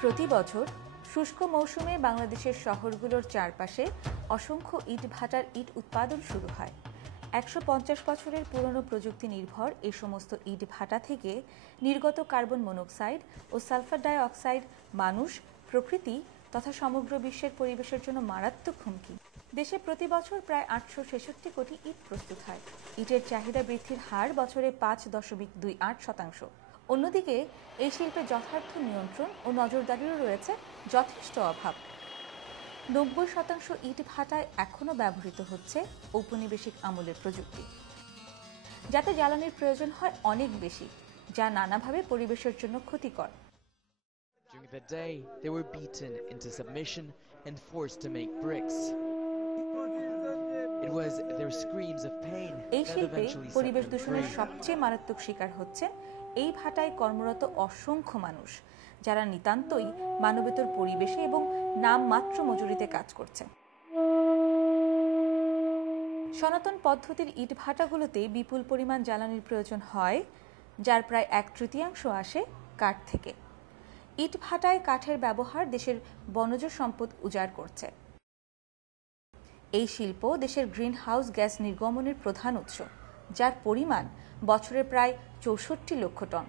প্রতি বছর শুষ্ক মৌসুমে বাংলাদেশের শহরগুলোর চারপাশে অসংখ্য ইটভাটার ইট উৎপাদন শুরু হয়। ১৫০ বছরের পুরনো প্রযুক্তি নির্ভর এই সমস্ত ইটভাটা থেকে নির্গত কার্বন মনোক্সাইড ও সালফার ডাই অক্সাইড মানুষ, প্রকৃতি তথা সমগ্র বিশ্বের পরিবেশের জন্য মারাত্মক হুমকি। দেশে প্রতি বছর প্রায় ৮৬৬ কোটি ইট প্রস্তুত হয়। ইটের চাহিদা বৃদ্ধির হার বছরে ৫.২৮%। অন্যদিকে এই শিল্পে যথার্থ নিয়ন্ত্রণ ও নজরদারিরও রয়েছে যথেষ্ট অভাব। ৯০% ইট ভাটায় এখনও ব্যবহৃত হচ্ছে ঔপনিবেশিক আমলের প্রযুক্তি, যাতে জ্বালানির প্রয়োজন হয় অনেক বেশি, যা নানাভাবে পরিবেশের জন্য ক্ষতিকর। During the day, they were beaten into submission and forced to make bricks. It was their screams of pain এই that শিল্পে eventually set পরিবেশ them দূষণের free. সবচেয়ে মারাত্মক শিকার হচ্ছেন এই ভাটায় কর্মরত অসংখ্য মানুষ, যারা নিতান্তই মানবেতর পরিবেশে এবং নামমাত্র মজুরিতে কাজ করছে। সনাতন পদ্ধতির ইট ভাটাগুলোতে বিপুল পরিমাণ জ্বালানির প্রয়োজন হয়, যার প্রায় 1/3 আসে কাঠ থেকে। ইট ভাটায় কাঠের ব্যবহার দেশের বনজ সম্পদ উজাড় করছে। এই শিল্প দেশের গ্রিন হাউস গ্যাস নির্গমনের প্রধান উৎস, যার পরিমাণ বছরে প্রায় ৬৪ লক্ষ টন।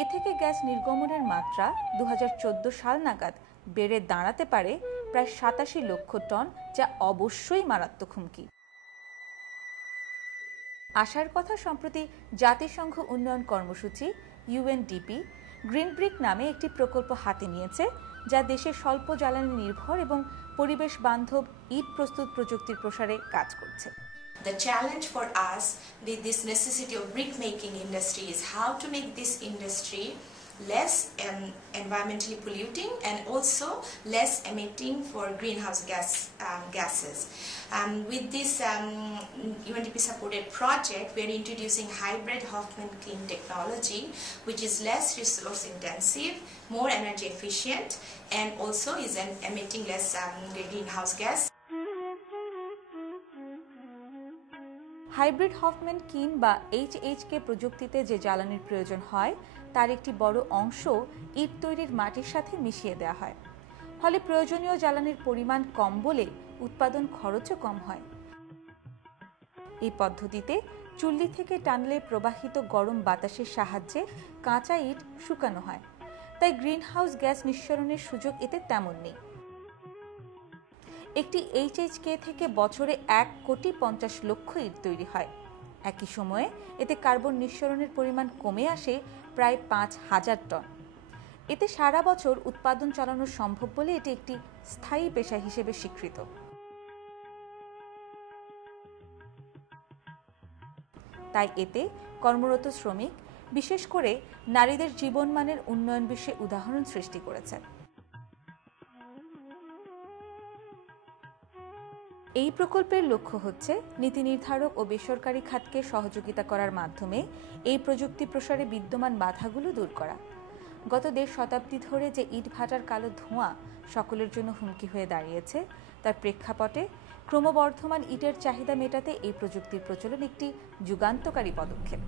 এ থেকে গ্যাস নির্গমনের মাত্রা ২০১৪ সাল নাগাদ বেড়ে দাঁড়াতে পারে প্রায় ৮৭ লক্ষ টন, যা অবশ্যই মারাত্মক হুমকি। আশার কথা, সম্প্রতি জাতিসংঘ উন্নয়ন কর্মসূচি UNDP গ্রিন ব্রিক নামে একটি প্রকল্প হাতে নিয়েছে, যা দেশের স্বল্প জ্বালানি নির্ভর এবং পরিবেশ বান্ধব ইট প্রস্তুত প্রযুক্তির প্রসারে কাজ করছে। The challenge for us with this necessity of brick making industry is how to make this industry less environmentally polluting and also less emitting for greenhouse gases. With this UNDP supported project, we are introducing hybrid Hoffman clean technology, which is less resource intensive, more energy efficient, and also is emitting less greenhouse gas. Hybrid Hoffman kiln বা HHK প্রযুক্তিতে যে জ্বালানির প্রয়োজন হয়, তার একটি বড় অংশ ইট তৈরির মাটির সাথে মিশিয়ে দেওয়া হয়। ফলে প্রয়োজনীয় জ্বালানির পরিমাণ কম বলে উৎপাদন খরচও কম হয়। এই পদ্ধতিতে চুল্লি থেকে টানলে প্রবাহিত গরম বাতাসের সাহায্যে কাঁচা ইট শুকানো হয়, তাই গ্রিনহাউস গ্যাস নিঃসরণের সুযোগ এতে তেমন নেই। একটি HHK থেকে বছরে ১,৫০,০০,০০০ ইট তৈরি হয়। একই সময়ে এতে কার্বন নিঃসরণের পরিমাণ কমে আসে প্রায় ৫,০০০ টন। এতে সারা বছর উৎপাদন চালানো সম্ভব বলে এটি একটি স্থায়ী পেশা হিসেবে স্বীকৃত। তাই এতে কর্মরত শ্রমিক, বিশেষ করে নারীদের জীবনমানের উন্নয়ন বিষয়ে উদাহরণ সৃষ্টি করেছে। এই প্রকল্পের লক্ষ্য হচ্ছে নীতি নির্ধারক ও বেসরকারি খাতকে সহযোগিতা করার মাধ্যমে এই প্রযুক্তি প্রসারে বিদ্যমান বাধাগুলো দূর করা। গত ১.৫ শতাব্দী ধরে যে ইট ভাটার কালো ধোঁয়া সকলের জন্য হুমকি হয়ে দাঁড়িয়েছে, তার প্রেক্ষাপটে ক্রমবর্ধমান ইটের চাহিদা মেটাতে এই প্রযুক্তির প্রচলন একটি যুগান্তকারী পদক্ষেপ।